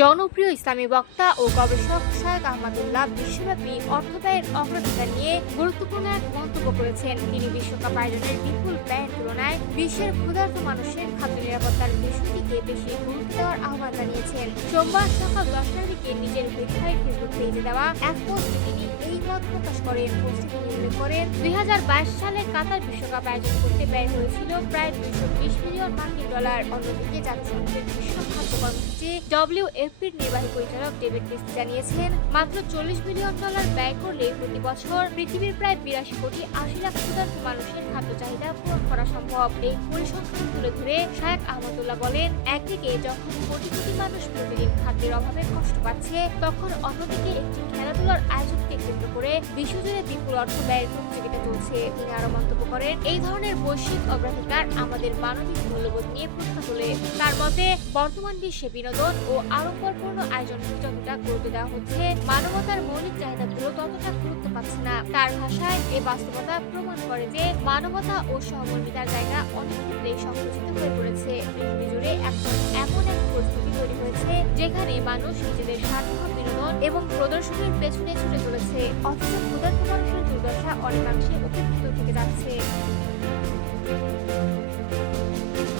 জনপ্রিয় ইসলামী বক্তা ও গবেষক শায়েখ আহমদুল্লাহ বিশ্বব্যাপী অর্থব্যয়ের অগ্রাধিকার নিয়ে গুরুত্বপূর্ণ এক মন্তব্য করেছেন। তিনি বিশ্বকাপ আয়োজনের বিপুল ব্যয়ের তুলনায় বিশ্বের ক্ষুধার্ত মানুষের খাদ্য নিরাপত্তার বিষয়টিকে বেশি গুরুত্ব দেওয়ার আহ্বান জানিয়েছেন। সোমবার সকাল 10টার দিকে নিজের ভেরিফাইড ফেসবুক পেজে দেওয়া এক পোস্টে তিনি এই মত প্রকাশ করেন। পোস্টে তিনি উল্লেখ করেন, 2022 সালে কাতার বিশ্বকাপ আয়োজন করতে ব্যয় হয়েছিল প্রায় $220 মিলিয়ন। অন্যদিকে জাতিসংঘের বিশ্ব খাদ্য কর্মসূচি WFP'র নির্বাহী পরিচালক ডেভিড ক্রিস্টি জানিয়েছেন, মাত্র $40 মিলিয়ন ব্যয় করলে প্রতি বছর পৃথিবীর প্রায় 82 কোটি 80 লাখ ক্ষুধার্ত মানুষের খাদ্য চাহিদা পূরণ করা সম্ভব। এই পরিসংখ্যান তুলে ধরে শায়েখ আহমদুল্লাহ বলেন, একদিকে যখন কোটি কোটি মানুষ প্রতিদিন খাদ্যের অভাবে কষ্ট পাচ্ছে, তখন অন্যদিকে একটি খেলাধুলার আয়োজনকে কেন্দ্র করে বিশ্বজুড়ে বিপুল অর্থ ব্যয়ের প্রতিযোগিতা চলছে। তিনি আরো মন্তব্য করেন, এই ধরনের বৈশ্বিক অগ্রাধিকার আমাদের মানবিক মূল্যবোধ নিয়ে প্রশ্ন তোলে। তার মতে, বর্তমান বিশ্বে বিনোদন ও আড়ম্বরপূর্ণ আয়োজনকে যতটা গুরুত্ব দেওয়া হচ্ছে, মানবতার মৌলিক চাহিদাগুলো ততটা গুরুত্ব পাচ্ছে না। তার ভাষায়, এই বাস্তবতা প্রমাণ করে যে মানবতা ও সহমর্মিতার জায়গা অনেক ক্ষেত্রেই সংকুচিত হয়ে পড়েছে। পৃথিবী জুড়ে এখন এমন এক পরিস্থিতি তৈরি হয়েছে যেখানে মানুষ নিজেদের স্বার্থ, বিনোদন এবং প্রদর্শনীর পেছনে ছুটে চলেছে, অথচ ক্ষুধার্ত মানুষের দুর্দশা অনেকাংশে উপেক্ষিত থেকে যাচ্ছে।